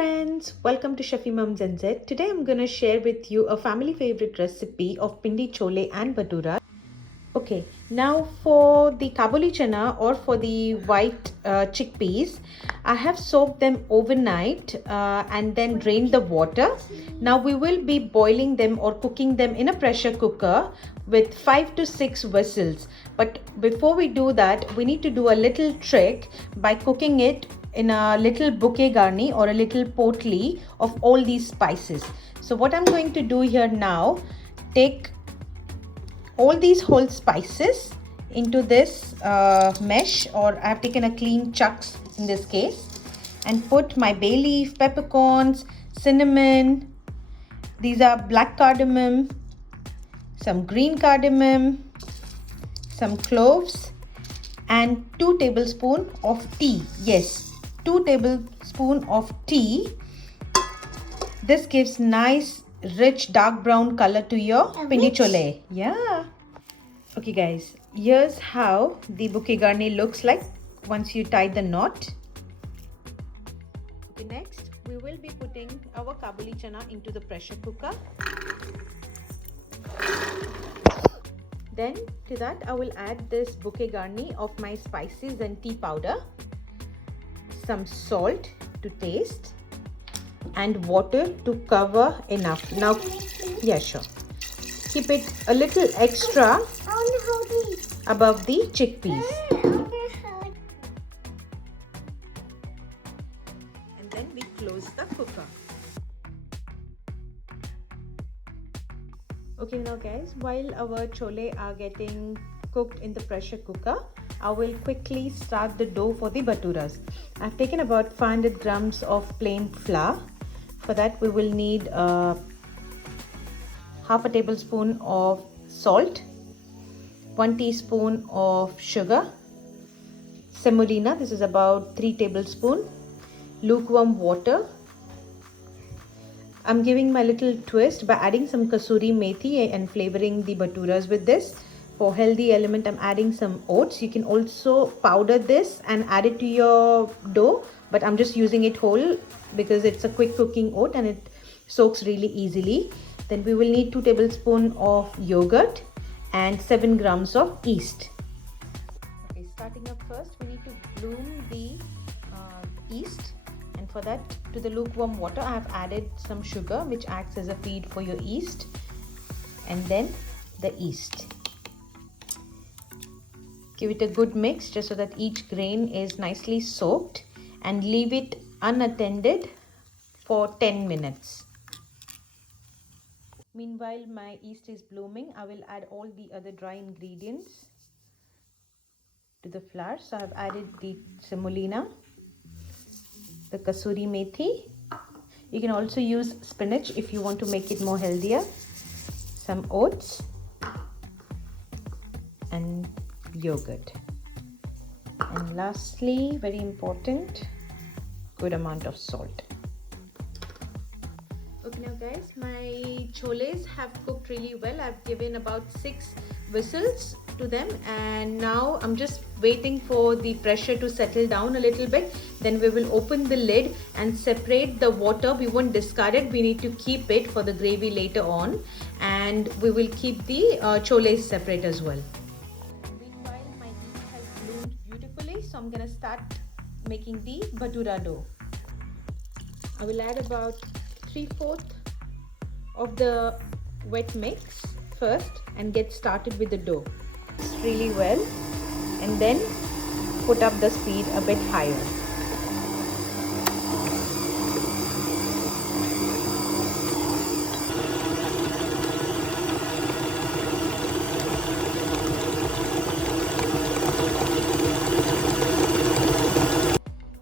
friends, welcome to Shafi Mums NZ. Today I'm going to share with you a family favorite recipe of pindi chole and bhatura. Okay, now for the kabuli chana or for the white chickpeas, I have soaked them overnight and then drained the water. Now we will be boiling them or cooking them in a pressure cooker with 5 to 6 whistles. But before we do that, we need to do a little trick by cooking it in a little bouquet garni or a little potli of all these spices. So what I'm going to do here now, take all these whole spices into this mesh, or I have taken a clean chucks in this case, and put my bay leaf, peppercorns, cinnamon, these are black cardamom, some green cardamom, some cloves, and 2 tablespoons of tea. Yes, 2 tablespoons of tea. This gives nice rich dark brown color to your pindi chole. Yeah. Okay guys, here's how the bouquet garni looks like once you tie the knot. Okay, next we will be putting our kabuli chana into the pressure cooker. Then to that I will add this bouquet garni of my spices and tea powder, some salt to taste, and water to cover enough. Now, yeah, sure. Keep it a little extra above the chickpeas. And then we close the cooker. Okay, now guys, while our chole are getting cooked in the pressure cooker, I will quickly start the dough for the bhaturas. I've taken about 500 grams of plain flour. For that we will need half a tablespoon of salt, 1 teaspoon of sugar, semolina, this is about 3 tablespoons, lukewarm water. I'm giving my little twist by adding some kasuri methi and flavoring the bhaturas with this. For healthy element, I'm adding some oats. You can also powder this and add it to your dough, but I'm just using it whole because it's a quick cooking oat and it soaks really easily. Then we will need 2 tablespoons of yogurt and 7 grams of yeast. Okay, starting up first, we need to bloom the yeast, and for that, to the lukewarm water I have added some sugar which acts as a feed for your yeast, and then the yeast. Give it a good mix just so that each grain is nicely soaked, and leave it unattended for 10 minutes. Meanwhile my yeast is blooming, I will add all the other dry ingredients to the flour. So I have added the semolina, the kasuri methi. You can also use spinach if you want to make it more healthier, some oats, and yogurt, and lastly, very important, good amount of salt. Okay, now guys, my choles have cooked really well. I've given about 6 whistles to them, and now I'm just waiting for the pressure to settle down a little bit. Then we will open the lid and separate the water. We won't discard it, we need to keep it for the gravy later on, and we will keep the choles separate as well. So I'm gonna start making the bhatura dough. I will add about 3/4 of the wet mix first and get started with the dough. Mix really well, and then put up the speed a bit higher.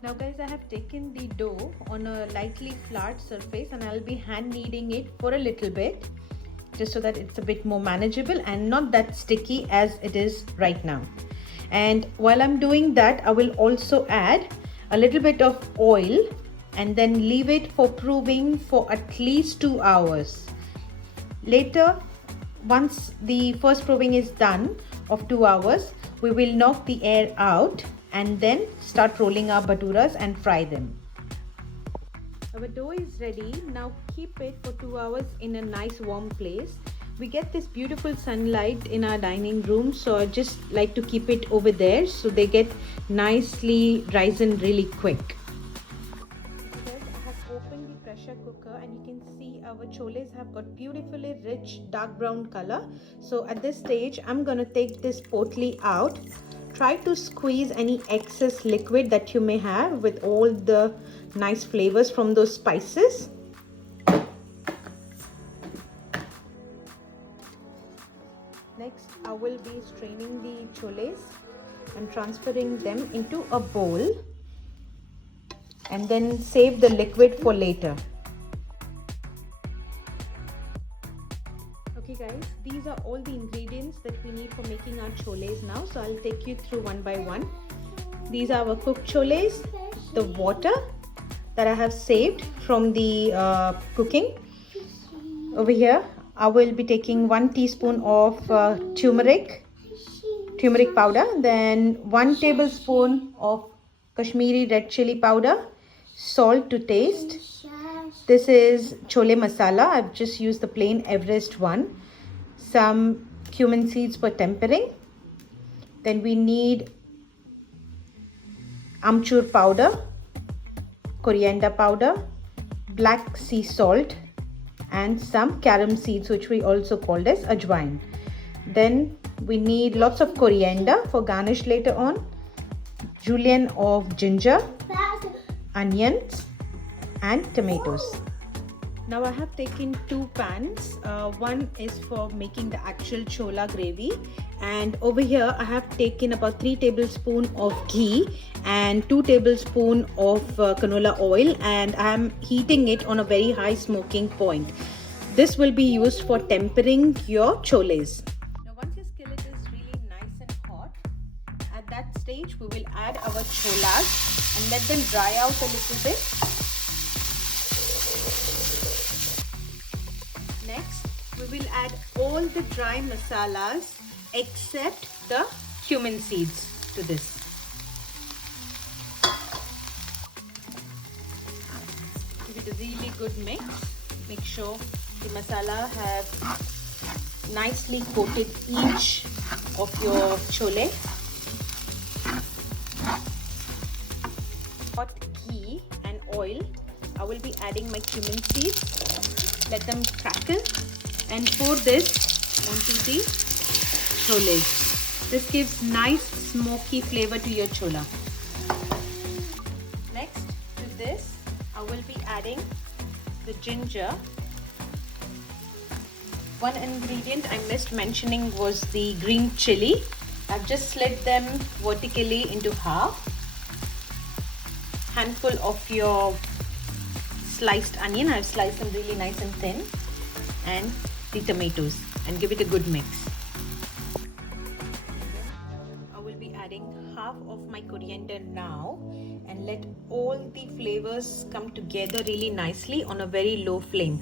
Now guys, I have taken the dough on a lightly flat surface and I'll be hand kneading it for a little bit, just so that it's a bit more manageable and not that sticky as it is right now. And while I'm doing that, I will also add a little bit of oil and then leave it for proving for at least 2 hours. Later, once the first proving is done of 2 hours, we will knock the air out and then start rolling our bhaturas and fry them. Our dough is ready. Now keep it for 2 hours in a nice warm place. We get this beautiful sunlight in our dining room, so I just like to keep it over there so they get nicely risen really quick. I have opened the pressure cooker and you can see our choles have got beautifully rich dark brown color. So at this stage I'm gonna take this potli out. Try to squeeze any excess liquid that you may have with all the nice flavors from those spices. Next, I will be straining the choles and transferring them into a bowl and then save the liquid for later. Okay guys, these are all the ingredients that we need for making our choles now. So I'll take you through one by one. These are our cooked choles, the water that I have saved from the cooking. Over here, I will be taking 1 teaspoon of turmeric powder, then 1 tablespoon of Kashmiri red chili powder, salt to taste. This is chole masala. I've just used the plain Everest one. Some cumin seeds for tempering. Then we need amchur powder, coriander powder, black sea salt, and some carom seeds, which we also called as ajwain. Then we need lots of coriander for garnish later on, julienne of ginger, onions and tomatoes. Now I have taken 2 pans. One is for making the actual chola gravy, and over here I have taken about 3 tablespoons of ghee and 2 tablespoons of canola oil, and I am heating it on a very high smoking point. This will be used for tempering your choles. Now once your skillet is really nice and hot, at that stage we will add our cholas and let them dry out a little bit. Next, we will add all the dry masalas except the cumin seeds to this. Give it a really good mix. Make sure the masala have nicely coated each of your chole. Hot ghee and oil. I will be adding my cumin seeds. Let them crackle and pour this onto the choles. This gives nice smoky flavor to your chola. Next to this, I will be adding the ginger. One ingredient I missed mentioning was the green chili. I've just slit them vertically into half. Handful of your sliced onion. I've sliced them really nice and thin, and the tomatoes, and give it a good mix. I will be adding half of my coriander now and let all the flavors come together really nicely on a very low flame.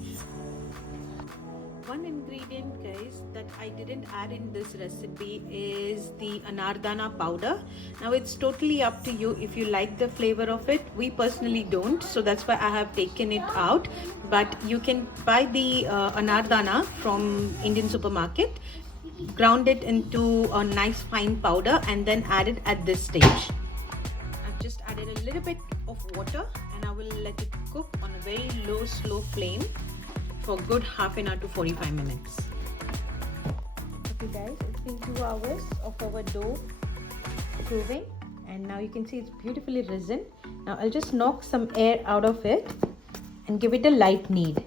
One ingredient, guys, that I didn't add in this recipe is the anardana powder. Now it's totally up to you if you like the flavor of it. We personally don't, so that's why I have taken it out. But you can buy the anardana from Indian supermarket, ground it into a nice fine powder, and then add it at this stage. I've just added a little bit of water and I will let it cook on a very low, slow flame for good half an hour to 45 minutes. Okay guys, it's been 2 hours of our dough proving, and now you can see it's beautifully risen. Now I'll just knock some air out of it and give it a light knead.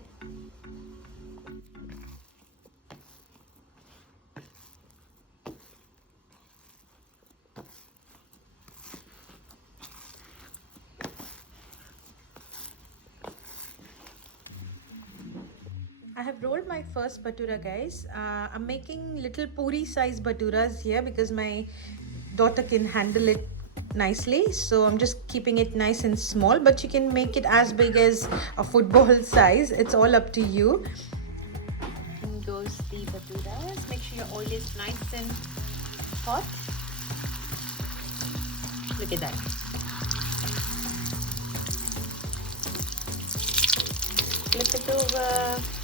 I have rolled my first bhatura, guys. I'm making little puri size bhaturas here because my daughter can handle it nicely. So I'm just keeping it nice and small, but you can make it as big as a football size. It's all up to you. In goes the bhaturas. Make sure your oil is nice and hot. Look at that. flip it over.